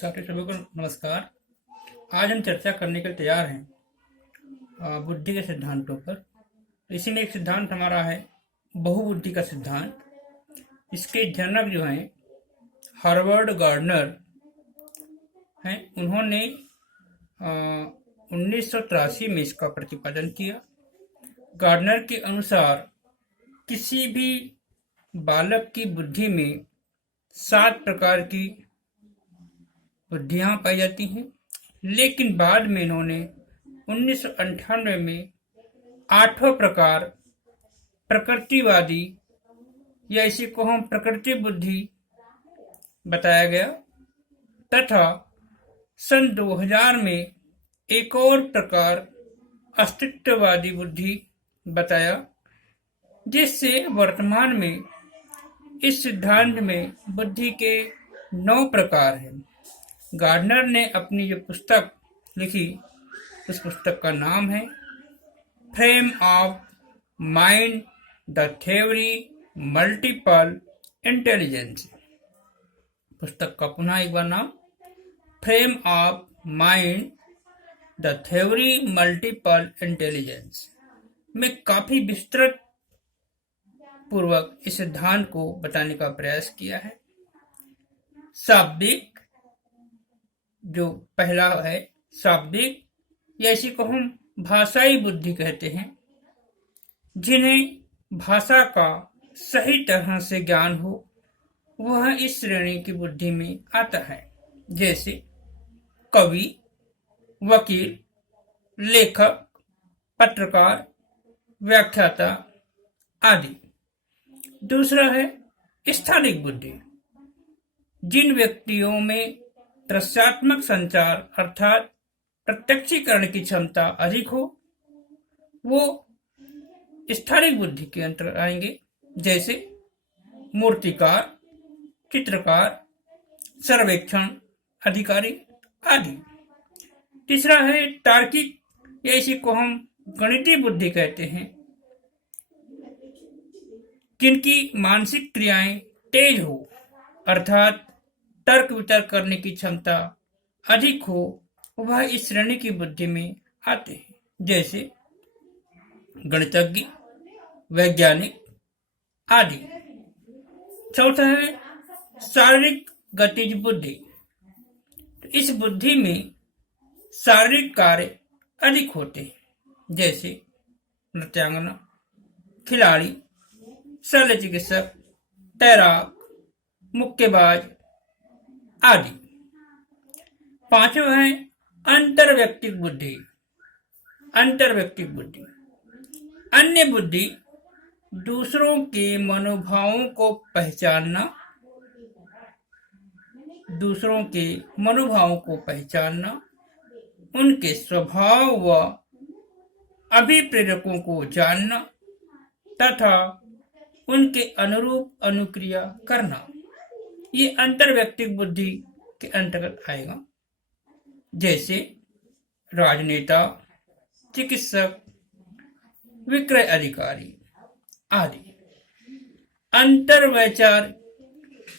छात्र सभी को नमस्कार। आज हम चर्चा करने के लिए तैयार हैं बुद्धि के सिद्धांतों पर। इसी में एक सिद्धांत हमारा है बहुबुद्धि का सिद्धांत। इसके जनक जो हैं हार्वर्ड गार्डनर हैं। उन्होंने 1983 में इसका प्रतिपादन किया। गार्डनर के अनुसार किसी भी बालक की बुद्धि में 7 प्रकार की बुद्धियां पाई जाती हैं, लेकिन बाद में इन्होंने 1998 में 8वां प्रकार प्रकृतिवादी या इसी को हम प्रकृति बुद्धि बताया गया तथा सन 2000 में एक और प्रकार अस्तित्ववादी बुद्धि बताया, जिससे वर्तमान में इस सिद्धांत में बुद्धि के 9 प्रकार हैं। गार्डनर ने अपनी जो पुस्तक लिखी उस पुस्तक का नाम है frame of mind the theory multiple intelligence. पुस्तक का पुनः एक बार नाम frame of mind the theory multiple intelligence में काफी विस्तृत पूर्वक इस सिद्धांत को बताने का प्रयास किया है। शाब्दिक जो पहला है शाब्दिक या इसी को हम भाषाई बुद्धि कहते हैं, जिन्हें भाषा का सही तरह से ज्ञान हो वह इस श्रेणी की बुद्धि में आता है, जैसे कवि, वकील, लेखक, पत्रकार, व्याख्याता आदि। दूसरा है स्थानिक बुद्धि। जिन व्यक्तियों में दृश्यात्मक संचार अर्थात प्रत्यक्षीकरण की क्षमता अधिक हो वो स्थानिक बुद्धि के अंतर्गत आएंगे, जैसे मूर्तिकार, चित्रकार, सर्वेक्षण अधिकारी आदि। तीसरा है तार्किक या इसी को हम गणितीय बुद्धि कहते हैं, जिनकी मानसिक क्रियाएं तेज हो अर्थात तर्क वितर्क करने की क्षमता अधिक हो वह इस श्रेणी की बुद्धि में आते हैं, जैसे गणितज्ञ, वैज्ञानिक आदि। चौथा है शारीरिक गतिज बुद्धि। इस बुद्धि में शारीरिक कार्य अधिक होते हैं, जैसे नृत्यांगना, खिलाड़ी, शल्य चिकित्सक, तैराक, मुक्केबाज आदि। पांचवा है अंतर्व्यक्तिक बुद्धि। अंतर्व्यक्तिक बुद्धि अन्य बुद्धि दूसरों के मनोभावों को पहचानना, दूसरों के मनोभावों को पहचानना, उनके स्वभाव व अभिप्रेरकों को जानना तथा उनके अनुरूप अनुक्रिया करना, ये अंतर्व्यक्तिक बुद्धि के अंतर्गत आएगा, जैसे राजनेता, चिकित्सक, विक्रय अधिकारी आदि। अंतर्वैचार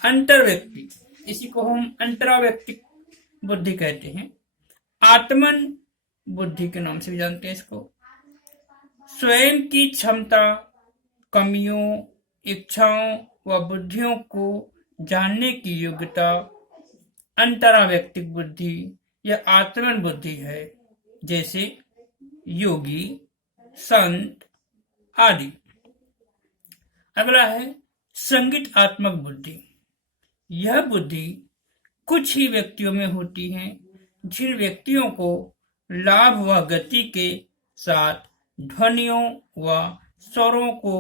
अंतर्व्यक्ति इसी को हम अंतराव्यक्तिक बुद्धि कहते हैं। आत्मन बुद्धि के नाम से भी जानते हैं इसको। स्वयं की क्षमता, कमियों, इच्छाओं व बुद्धियों को जानने की योग्यता अंतराव्यक्तिक बुद्धि या आत्मन बुद्धि है, जैसे योगी, संत आदि। अगला है संगीतात्मक बुद्धि। यह बुद्धि कुछ ही व्यक्तियों में होती है, जिन व्यक्तियों को लाभ व गति के साथ ध्वनियों व स्वरों को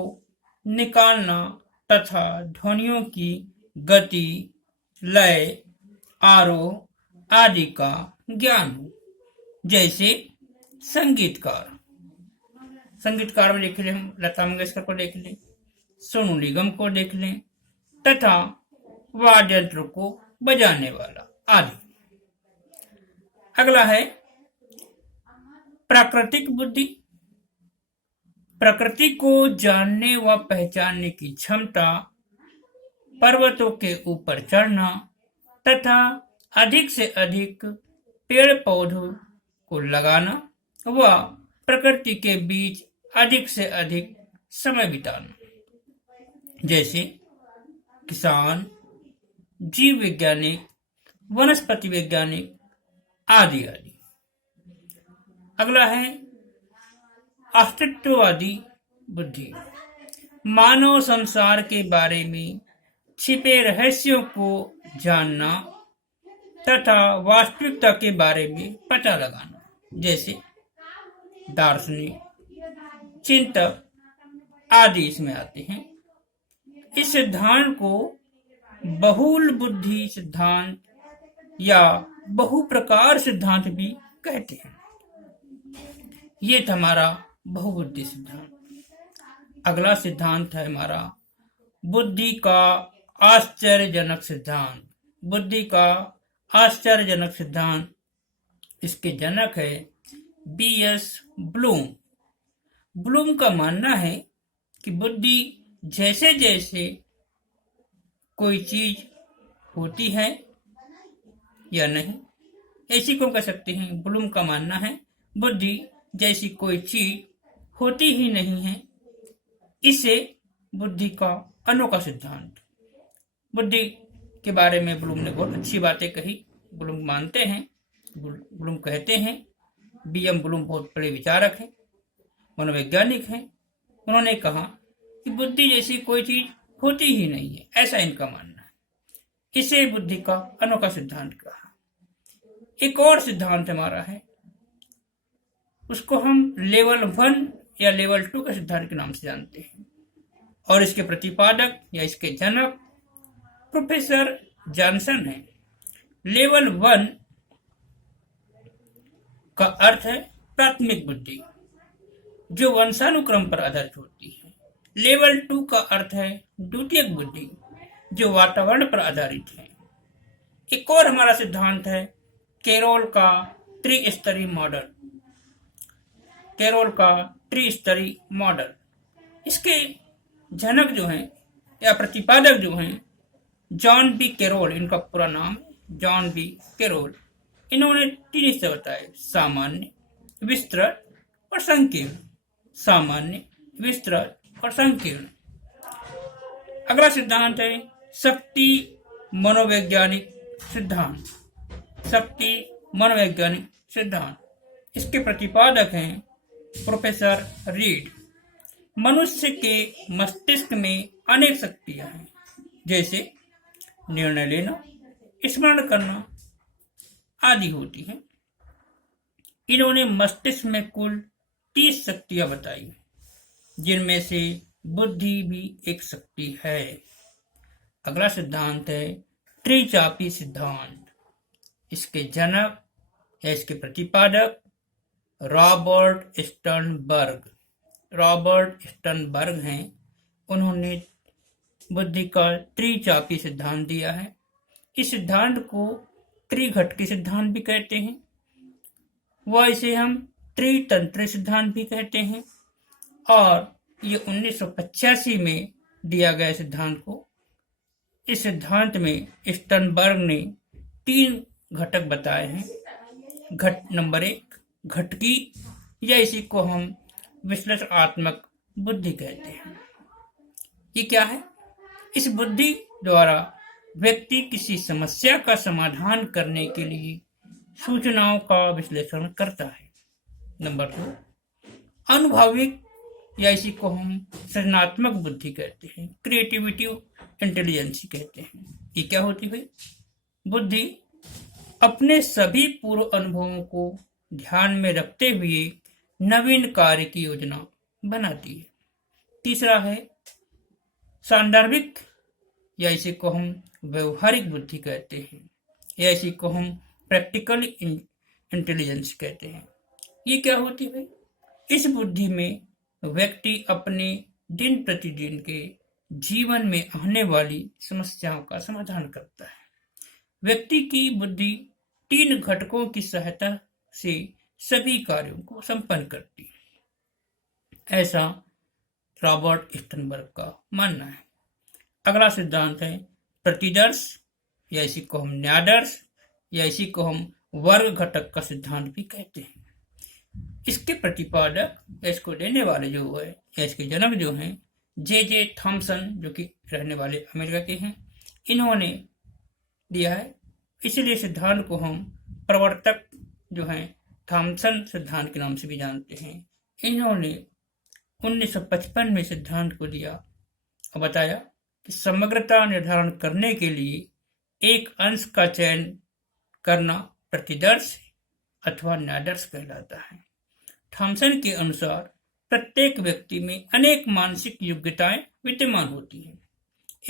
निकालना तथा ध्वनियों की गति, लय, आरोह आदि का ज्ञान हो, जैसे संगीतकार। संगीतकार में देख लें हम लता मंगेशकर को देख लें, सोनू निगम को देख लें तथा वाद्य यंत्र को बजाने वाला आदि। अगला है प्राकृतिक बुद्धि। प्रकृति को जानने व पहचानने की क्षमता, पर्वतों के ऊपर चढ़ना तथा अधिक से अधिक पेड़ पौधों को लगाना व प्रकृति के बीच अधिक से अधिक समय बिताना, जैसे किसान, जीव वैज्ञानिक, वनस्पति वैज्ञानिक आदि आदि। अगला है अस्तित्ववादी बुद्धि। मानव संसार के बारे में छिपे रहस्यों को जानना तथा वास्तविकता के बारे में पता लगाना, जैसे दार्शनिक, चिंतक आदि इसमें आते हैं। इस सिद्धांत को बहुल बुद्धि सिद्धांत या बहुप्रकार सिद्धांत भी कहते हैं। ये था हमारा बहुबुद्धि सिद्धांत। अगला सिद्धांत है हमारा बुद्धि का आश्चर्यजनक सिद्धांत। बुद्धि का आश्चर्यजनक सिद्धांत, इसके जनक है B.S. ब्लूम। ब्लूम का मानना है कि बुद्धि जैसे जैसे कोई चीज होती है या नहीं, ऐसी को कह सकते हैं। ब्लूम का मानना है बुद्धि जैसी कोई चीज होती ही नहीं है, इसे बुद्धि का अनोखा सिद्धांत। बुद्धि के बारे में ब्लूम ने बहुत अच्छी बातें कही। ब्लूम मानते हैं, ब्लूम कहते हैं, B.M. ब्लूम बहुत बड़े विचारक हैं, मनोवैज्ञानिक हैं। उन्होंने कहा कि बुद्धि जैसी कोई चीज होती ही नहीं है, ऐसा इनका मानना है। इसे बुद्धि का अनोखा सिद्धांत कहा। एक और सिद्धांत हमारा है, उसको हम लेवल 1 या लेवल 2 के सिद्धांत के नाम से जानते हैं, और इसके प्रतिपादक या इसके जनक प्रोफेसर जॉनसन है। लेवल 1 का अर्थ है प्राथमिक बुद्धि, जो वंशानुक्रम पर आधारित होती है। लेवल 2 का अर्थ है द्वितीयक बुद्धि, जो वातावरण पर आधारित है। एक और हमारा सिद्धांत है कैरोल का त्रिस्तरीय मॉडल। कैरोल का त्रिस्तरीय मॉडल, इसके जनक जो हैं या प्रतिपादक जो हैं जॉन बी कैरोल, इनका पूरा नाम जॉन बी कैरोल। इन्होंने 3 हिस्से बताए: सामान्य, विस्तृत और संकीर्ण। सामान्य, विस्तृत और संकीर्ण। अगला सिद्धांत है शक्ति मनोवैज्ञानिक सिद्धांत। शक्ति मनोवैज्ञानिक सिद्धांत, इसके प्रतिपादक हैं प्रोफेसर रीड। मनुष्य के मस्तिष्क में अनेक शक्तियां हैं, जैसे निर्णय लेना, स्मरण करना आदि होती हैं। इन्होंने मस्तिष्क में कुल 30 शक्तियां बताई, जिनमें से बुद्धि भी एक शक्ति है। अगला सिद्धांत है त्रिचापी सिद्धांत। इसके जनक या इसके प्रतिपादक रॉबर्ट स्टर्नबर्ग। रॉबर्ट स्टर्नबर्ग हैं। उन्होंने बुद्धि का त्रिचापी सिद्धांत दिया है। इस सिद्धांत को त्रिघटकी सिद्धांत भी कहते हैं, व इसे हम त्रितंत्री सिद्धांत भी कहते हैं। और ये 1985 में दिया गया सिद्धांत को। इस सिद्धांत में स्टर्नबर्ग ने 3 घटक बताए हैं। नंबर 1 घटकी, या इसी को हम विश्लेषणात्मक बुद्धि कहते हैं। ये क्या है? इस बुद्धि द्वारा व्यक्ति किसी समस्या का समाधान करने के लिए सूचनाओं का विश्लेषण करता है। नंबर 2 अनुभविक, या इसी को हम सृजनात्मक बुद्धि कहते हैं, क्रिएटिविटी इंटेलिजेंस कहते हैं। ये क्या होती है? बुद्धि अपने सभी पूर्व अनुभवों को ध्यान में रखते हुए नवीन कार्य की योजना बनाती है। तीसरा है सांदर्भिक, या इसी को हम व्यवहारिक बुद्धि कहते हैं, या इसी को हम प्रैक्टिकल इंटेलिजेंस कहते हैं। ये क्या होती है? इस बुद्धि में व्यक्ति अपने दिन प्रतिदिन के जीवन में आने वाली समस्याओं का समाधान करता है। व्यक्ति की बुद्धि 3 घटकों की सहायता से सभी कार्यों को संपन्न करती है, ऐसा रॉबर्ट स्टर्नबर्ग का मानना है। अगला सिद्धांत है प्रतिदर्श, या इसी को हम न्यायादर्श, या इसी को हम वर्ग घटक का सिद्धांत भी कहते हैं। इसके प्रतिपादक या इसको देने वाले जो है या इसके जनक जो हैं जे थॉमसन, जो कि रहने वाले अमेरिका के हैं, इन्होंने दिया है। इसलिए सिद्धांत को हम प्रवर्तक जो हैं थॉमसन सिद्धांत के नाम से भी जानते हैं। इन्होंने 1955 में सिद्धांत को दिया और बताया कि समग्रता निर्धारण करने के लिए एक अंश का चयन करना प्रतिदर्श अथवा नादर्श कहलाता है। थॉमसन के अनुसार प्रत्येक व्यक्ति में अनेक मानसिक योग्यताएं विद्यमान होती हैं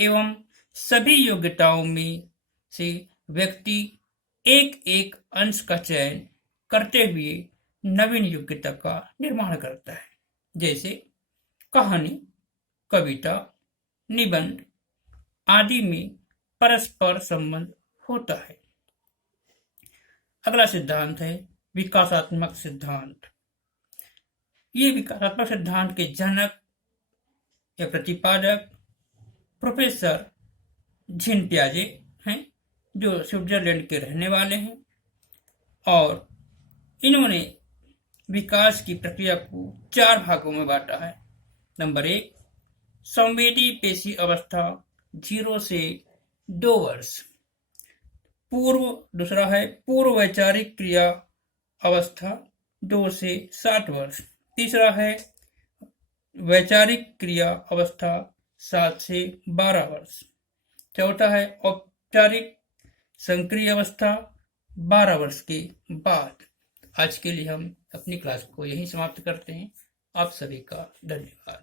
एवं सभी योग्यताओं में से व्यक्ति एक एक अंश का चयन करते हुए नवीन योग्यता का निर्माण करता है, जैसे कहानी, कविता, निबंध आदि में परस्पर संबंध होता है। अगला सिद्धांत है विकासात्मक सिद्धांत। ये विकासात्मक सिद्धांत के जनक या प्रतिपादक प्रोफेसर जीन पियाजे हैं, जो स्विट्जरलैंड के रहने वाले हैं, और इन्होंने विकास की प्रक्रिया को 4 भागों में बांटा है। नंबर 1 संवेदी पेशी अवस्था 0 से 2 वर्ष। दूसरा है पूर्व वैचारिक क्रिया अवस्था 2 से 60 वर्ष। तीसरा है वैचारिक क्रिया अवस्था 7 से 12 वर्ष। चौथा है औपचारिक संक्रिय अवस्था 12 वर्ष के बाद। आज के लिए हम अपनी क्लास को यहीं समाप्त करते हैं। आप सभी का धन्यवाद।